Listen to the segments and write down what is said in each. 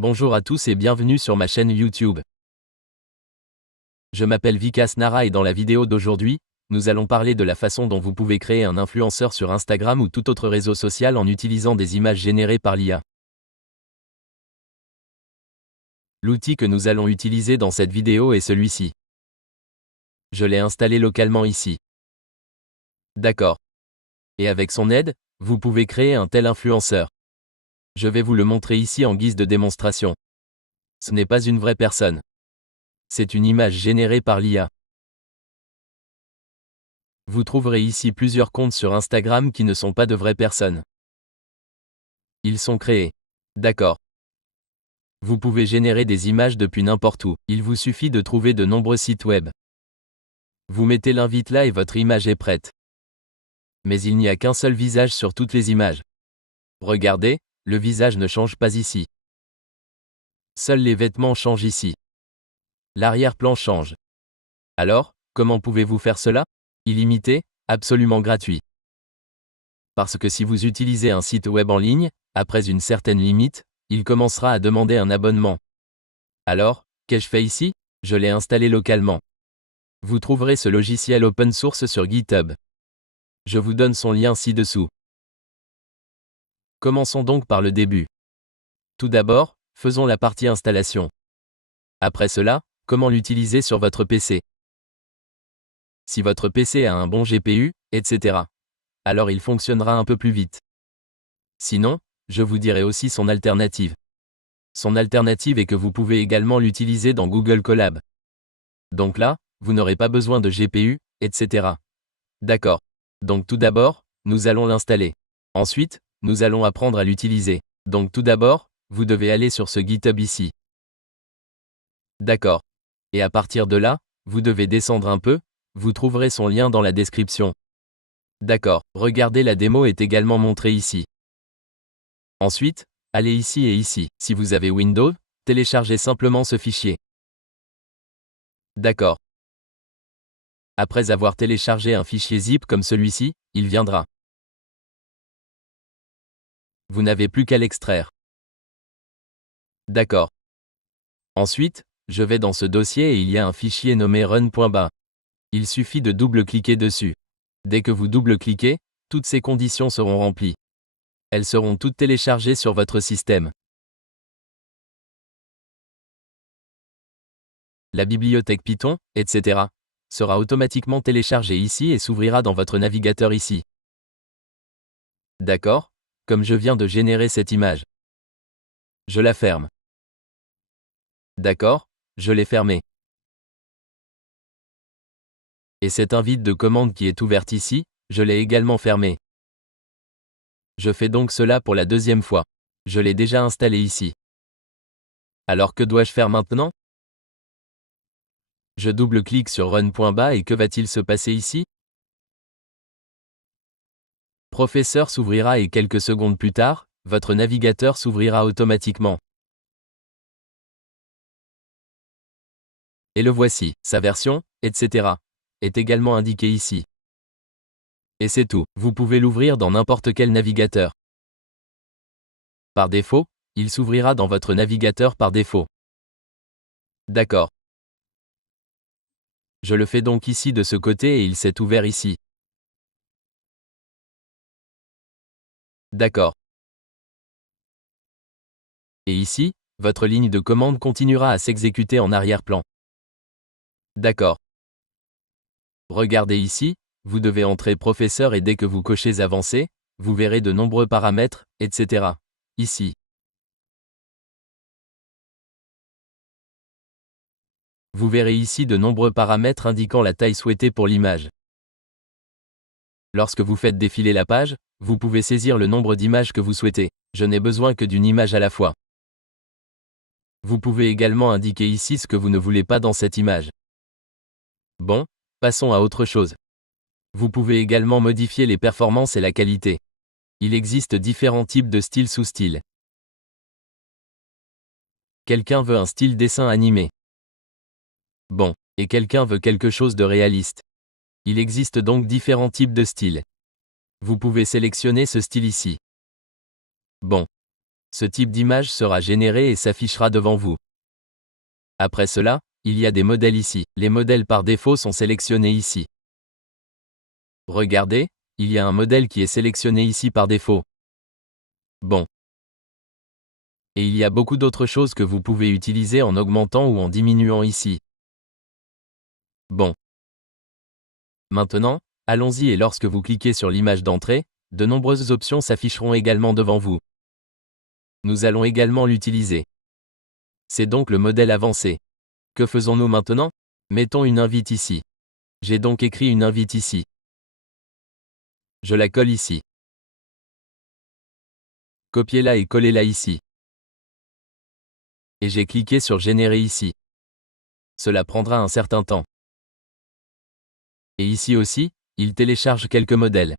Bonjour à tous et bienvenue sur ma chaîne YouTube. Je m'appelle Vikas Nara et dans la vidéo d'aujourd'hui, nous allons parler de la façon dont vous pouvez créer un influenceur sur Instagram ou tout autre réseau social en utilisant des images générées par l'IA. L'outil que nous allons utiliser dans cette vidéo est celui-ci. Je l'ai installé localement ici. D'accord. Et avec son aide, vous pouvez créer un tel influenceur. Je vais vous le montrer ici en guise de démonstration. Ce n'est pas une vraie personne. C'est une image générée par l'IA. Vous trouverez ici plusieurs comptes sur Instagram qui ne sont pas de vraies personnes. Ils sont créés. D'accord. Vous pouvez générer des images depuis n'importe où. Il vous suffit de trouver de nombreux sites web. Vous mettez l'invite là et votre image est prête. Mais il n'y a qu'un seul visage sur toutes les images. Regardez, le visage ne change pas ici. Seuls les vêtements changent ici. L'arrière-plan change. Alors, comment pouvez-vous faire cela? Illimité, absolument gratuit. Parce que si vous utilisez un site web en ligne, après une certaine limite, il commencera à demander un abonnement. Alors, qu'ai-je fait ici? Je l'ai installé localement. Vous trouverez ce logiciel open source sur GitHub. Je vous donne son lien ci-dessous. Commençons donc par le début. Tout d'abord, faisons la partie installation. Après cela, comment l'utiliser sur votre PC. Si votre PC a un bon GPU, etc. alors il fonctionnera un peu plus vite. Sinon, je vous dirai aussi son alternative. Son alternative est que vous pouvez également l'utiliser dans Google Colab. Donc là, vous n'aurez pas besoin de GPU, etc. D'accord. Donc tout d'abord, nous allons l'installer. Ensuite, nous allons apprendre à l'utiliser. Donc tout d'abord, vous devez aller sur ce GitHub ici. D'accord. Et à partir de là, vous devez descendre un peu, vous trouverez son lien dans la description. D'accord, regardez la démo est également montrée ici. Ensuite, allez ici et ici. Si vous avez Windows, téléchargez simplement ce fichier. D'accord. Après avoir téléchargé un fichier zip comme celui-ci, il viendra. Vous n'avez plus qu'à l'extraire. D'accord. Ensuite, je vais dans ce dossier et il y a un fichier nommé run.ba. Il suffit de double-cliquer dessus. Dès que vous double-cliquez, toutes ces conditions seront remplies. Elles seront toutes téléchargées sur votre système. La bibliothèque Python, etc. sera automatiquement téléchargée ici et s'ouvrira dans votre navigateur ici. D'accord, comme je viens de générer cette image. Je la ferme. D'accord, je l'ai fermée. Et cette invite de commande qui est ouverte ici, je l'ai également fermée. Je fais donc cela pour la deuxième fois. Je l'ai déjà installé ici. Alors que dois-je faire maintenant? Je double-clique sur run.ba et que va-t-il se passer ici? Professeur s'ouvrira et quelques secondes plus tard, votre navigateur s'ouvrira automatiquement. Et le voici, sa version, etc. est également indiqué ici. Et c'est tout, vous pouvez l'ouvrir dans n'importe quel navigateur. Par défaut, il s'ouvrira dans votre navigateur par défaut. D'accord. Je le fais donc ici de ce côté et il s'est ouvert ici. D'accord. Et ici, votre ligne de commande continuera à s'exécuter en arrière-plan. D'accord. Regardez ici, vous devez entrer professeur et dès que vous cochez avancé, vous verrez de nombreux paramètres, etc. ici. Vous verrez ici de nombreux paramètres indiquant la taille souhaitée pour l'image. Lorsque vous faites défiler la page, vous pouvez saisir le nombre d'images que vous souhaitez. Je n'ai besoin que d'une image à la fois. Vous pouvez également indiquer ici ce que vous ne voulez pas dans cette image. Bon, passons à autre chose. Vous pouvez également modifier les performances et la qualité. Il existe différents types de styles sous styles. Quelqu'un veut un style dessin animé. Bon, et quelqu'un veut quelque chose de réaliste. Il existe donc différents types de styles. Vous pouvez sélectionner ce style ici. Bon. Ce type d'image sera généré et s'affichera devant vous. Après cela, il y a des modèles ici. Les modèles par défaut sont sélectionnés ici. Regardez, il y a un modèle qui est sélectionné ici par défaut. Bon. Et il y a beaucoup d'autres choses que vous pouvez utiliser en augmentant ou en diminuant ici. Bon. Maintenant, allons-y et lorsque vous cliquez sur l'image d'entrée, de nombreuses options s'afficheront également devant vous. Nous allons également l'utiliser. C'est donc le modèle avancé. Que faisons-nous maintenant? Mettons une invite ici. J'ai donc écrit une invite ici. Je la colle ici. Copiez-la et collez-la ici. Et j'ai cliqué sur générer ici. Cela prendra un certain temps. Et ici aussi, il télécharge quelques modèles.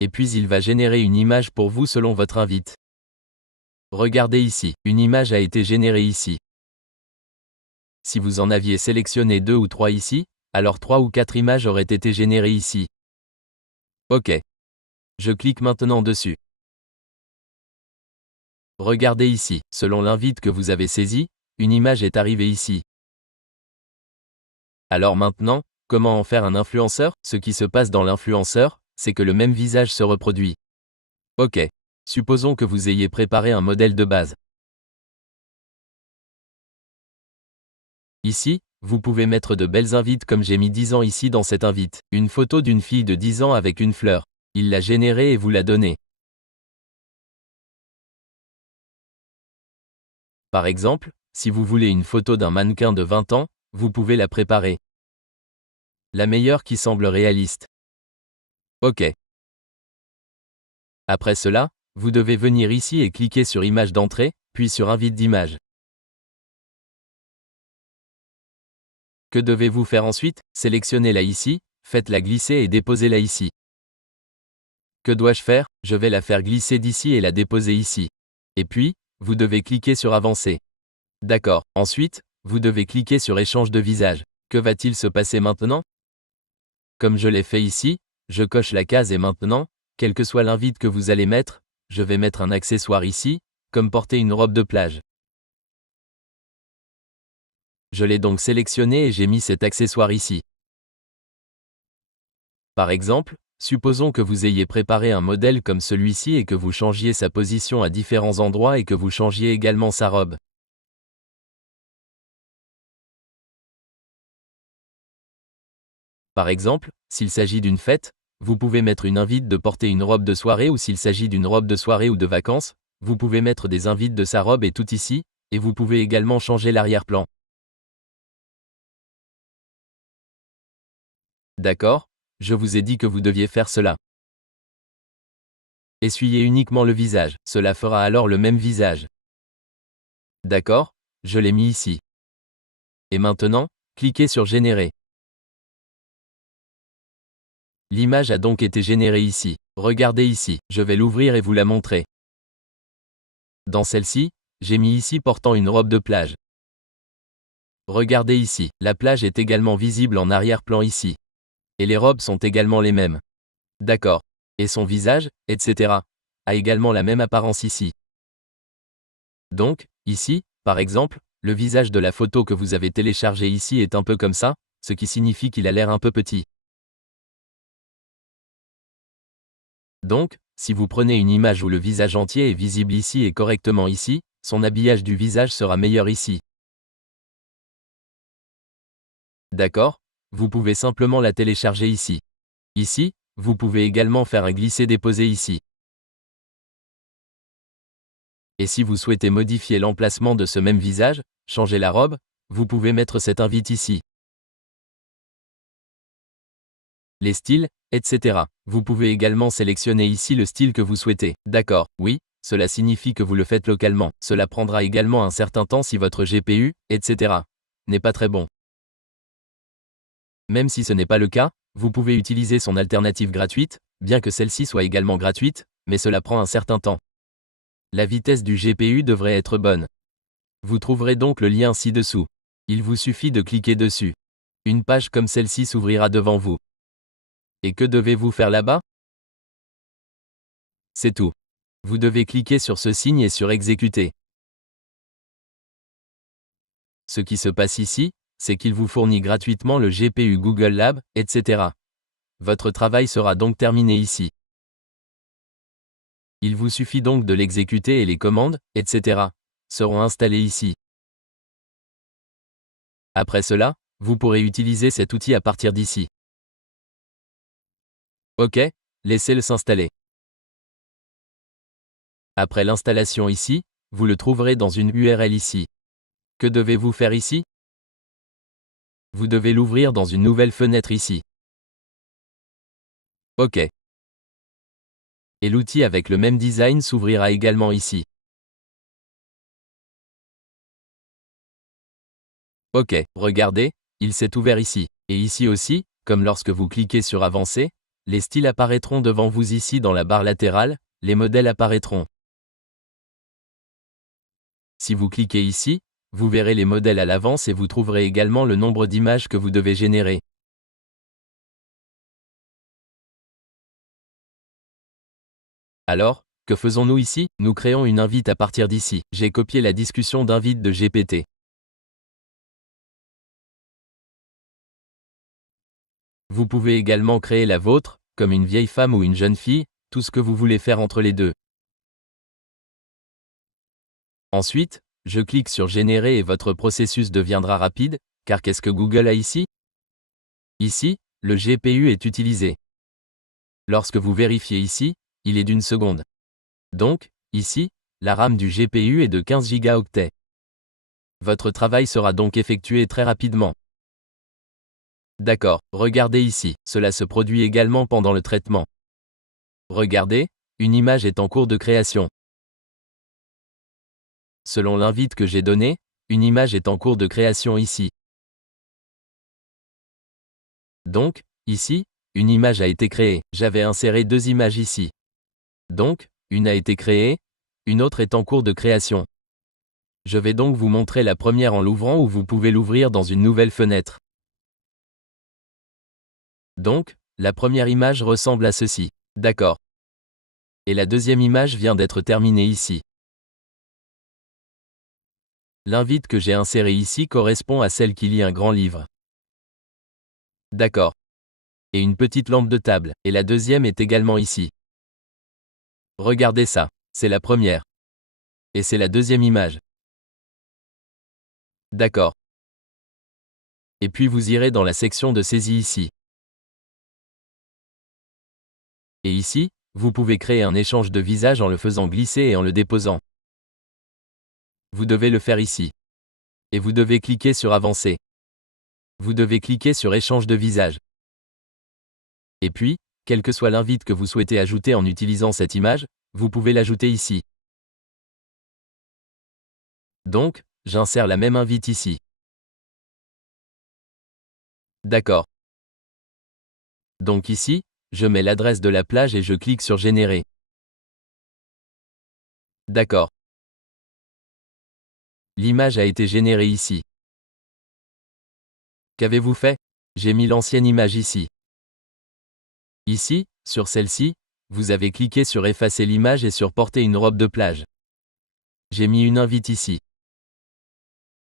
Et puis il va générer une image pour vous selon votre invite. Regardez ici, une image a été générée ici. Si vous en aviez sélectionné 2 ou 3 ici, alors 3 ou 4 images auraient été générées ici. OK. Je clique maintenant dessus. Regardez ici, selon l'invite que vous avez saisi, une image est arrivée ici. Alors maintenant, comment en faire un influenceur? Ce qui se passe dans l'influenceur, c'est que le même visage se reproduit. OK. Supposons que vous ayez préparé un modèle de base. Ici, vous pouvez mettre de belles invites comme j'ai mis 10 ans ici dans cette invite. Une photo d'une fille de 10 ans avec une fleur. Il l'a générée et vous la donnez. Par exemple, si vous voulez une photo d'un mannequin de 20 ans, vous pouvez la préparer. La meilleure qui semble réaliste. OK. Après cela, vous devez venir ici et cliquer sur Image d'entrée, puis sur Invite d'image. Que devez-vous faire ensuite? Sélectionnez-la ici, faites-la glisser et déposez-la ici. Que dois-je faire? Je vais la faire glisser d'ici et la déposer ici. Et puis, vous devez cliquer sur Avancer. D'accord. Ensuite, vous devez cliquer sur Échange de visage. Que va-t-il se passer maintenant? Comme je l'ai fait ici, je coche la case et maintenant, quel que soit l'invite que vous allez mettre, je vais mettre un accessoire ici, comme porter une robe de plage. Je l'ai donc sélectionné et j'ai mis cet accessoire ici. Par exemple, supposons que vous ayez préparé un modèle comme celui-ci et que vous changiez sa position à différents endroits et que vous changiez également sa robe. Par exemple, s'il s'agit d'une fête, vous pouvez mettre une invite de porter une robe de soirée ou s'il s'agit d'une robe de soirée ou de vacances, vous pouvez mettre des invites de sa robe et tout ici, et vous pouvez également changer l'arrière-plan. D'accord? Je vous ai dit que vous deviez faire cela. Essuyez uniquement le visage, cela fera alors le même visage. D'accord? Je l'ai mis ici. Et maintenant, cliquez sur Générer. L'image a donc été générée ici. Regardez ici, je vais l'ouvrir et vous la montrer. Dans celle-ci, j'ai mis ici portant une robe de plage. Regardez ici, la plage est également visible en arrière-plan ici. Et les robes sont également les mêmes. D'accord. Et son visage, etc., a également la même apparence ici. Donc, ici, par exemple, le visage de la photo que vous avez téléchargée ici est un peu comme ça, ce qui signifie qu'il a l'air un peu petit. Donc, si vous prenez une image où le visage entier est visible ici et correctement ici, son habillage du visage sera meilleur ici. D'accord? Vous pouvez simplement la télécharger ici. Ici, vous pouvez également faire un glisser-déposer ici. Et si vous souhaitez modifier l'emplacement de ce même visage, changer la robe, vous pouvez mettre cette invite ici. Les styles, etc. Vous pouvez également sélectionner ici le style que vous souhaitez. D'accord, oui, cela signifie que vous le faites localement. Cela prendra également un certain temps si votre GPU, etc., n'est pas très bon. Même si ce n'est pas le cas, vous pouvez utiliser son alternative gratuite, bien que celle-ci soit également gratuite, mais cela prend un certain temps. La vitesse du GPU devrait être bonne. Vous trouverez donc le lien ci-dessous. Il vous suffit de cliquer dessus. Une page comme celle-ci s'ouvrira devant vous. Et que devez-vous faire là-bas? C'est tout. Vous devez cliquer sur ce signe et sur Exécuter. Ce qui se passe ici, c'est qu'il vous fournit gratuitement le GPU Google Lab, etc. Votre travail sera donc terminé ici. Il vous suffit donc de l'exécuter et les commandes, etc. seront installées ici. Après cela, vous pourrez utiliser cet outil à partir d'ici. OK, laissez-le s'installer. Après l'installation ici, vous le trouverez dans une URL ici. Que devez-vous faire ici? Vous devez l'ouvrir dans une nouvelle fenêtre ici. OK. Et l'outil avec le même design s'ouvrira également ici. OK, regardez, il s'est ouvert ici. Et ici aussi, comme lorsque vous cliquez sur Avancer, les styles apparaîtront devant vous ici dans la barre latérale, les modèles apparaîtront. Si vous cliquez ici, vous verrez les modèles à l'avance et vous trouverez également le nombre d'images que vous devez générer. Alors, que faisons-nous ici? Nous créons une invite à partir d'ici. J'ai copié la discussion d'invite de GPT. Vous pouvez également créer la vôtre, comme une vieille femme ou une jeune fille, tout ce que vous voulez faire entre les deux. Ensuite, je clique sur Générer et votre processus deviendra rapide, car qu'est-ce que Google a ici? Ici, le GPU est utilisé. Lorsque vous vérifiez ici, il est d'1 seconde. Donc, ici, la RAM du GPU est de 15 Go. Votre travail sera donc effectué très rapidement. D'accord, regardez ici, cela se produit également pendant le traitement. Regardez, une image est en cours de création. Selon l'invite que j'ai donné, une image est en cours de création ici. Donc, ici, une image a été créée. J'avais inséré 2 images ici. Donc, une a été créée, une autre est en cours de création. Je vais donc vous montrer la première en l'ouvrant ou vous pouvez l'ouvrir dans une nouvelle fenêtre. Donc, la première image ressemble à ceci. D'accord. Et la deuxième image vient d'être terminée ici. L'invite que j'ai insérée ici correspond à celle qui lit un grand livre. D'accord. Et une petite lampe de table, et la deuxième est également ici. Regardez ça, c'est la première. Et c'est la deuxième image. D'accord. Et puis vous irez dans la section de saisie ici. Et ici, vous pouvez créer un échange de visage en le faisant glisser et en le déposant. Vous devez le faire ici. Et vous devez cliquer sur Avancer. Vous devez cliquer sur Échange de visage. Et puis, quel que soit l'invite que vous souhaitez ajouter en utilisant cette image, vous pouvez l'ajouter ici. Donc, j'insère la même invite ici. D'accord. Donc ici, je mets l'adresse de la plage et je clique sur Générer. D'accord. L'image a été générée ici. Qu'avez-vous fait? J'ai mis l'ancienne image ici. Ici, sur celle-ci, vous avez cliqué sur Effacer l'image et sur Porter une robe de plage. J'ai mis une invite ici.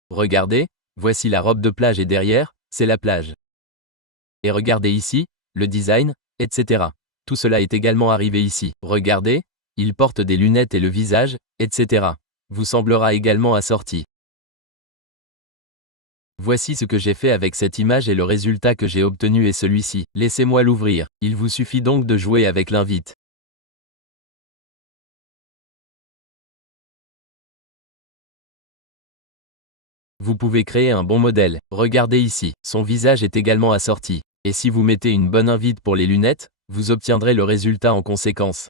Regardez, voici la robe de plage et derrière, c'est la plage. Et regardez ici, le design, etc. Tout cela est également arrivé ici. Regardez, il porte des lunettes et le visage, etc. vous semblera également assorti. Voici ce que j'ai fait avec cette image et le résultat que j'ai obtenu est celui-ci. Laissez-moi l'ouvrir. Il vous suffit donc de jouer avec l'invite. Vous pouvez créer un bon modèle. Regardez ici, son visage est également assorti. Et si vous mettez une bonne invite pour les lunettes, vous obtiendrez le résultat en conséquence.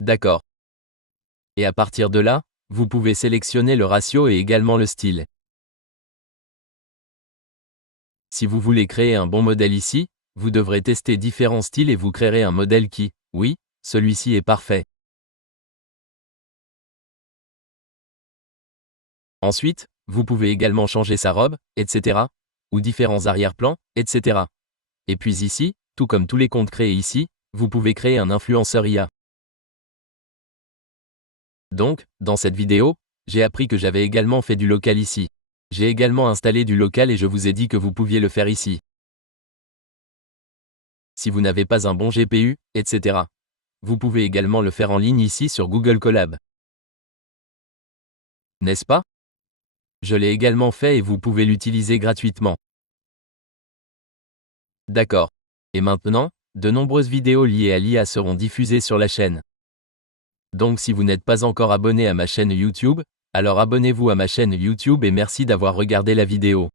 D'accord. Et à partir de là, vous pouvez sélectionner le ratio et également le style. Si vous voulez créer un bon modèle ici, vous devrez tester différents styles et vous créerez un modèle qui, oui, celui-ci est parfait. Ensuite, vous pouvez également changer sa robe, etc. ou différents arrière-plans, etc. Et puis ici, Tout comme tous les comptes créés ici, vous pouvez créer un influenceur IA. Donc, dans cette vidéo, j'ai appris que j'avais également fait du local ici. J'ai également installé du local et je vous ai dit que vous pouviez le faire ici. Si vous n'avez pas un bon GPU, etc. Vous pouvez également le faire en ligne ici sur Google Colab. N'est-ce pas? Je l'ai également fait et vous pouvez l'utiliser gratuitement. D'accord. Et maintenant, de nombreuses vidéos liées à l'IA seront diffusées sur la chaîne. Donc si vous n'êtes pas encore abonné à ma chaîne YouTube, alors abonnez-vous à ma chaîne YouTube et merci d'avoir regardé la vidéo.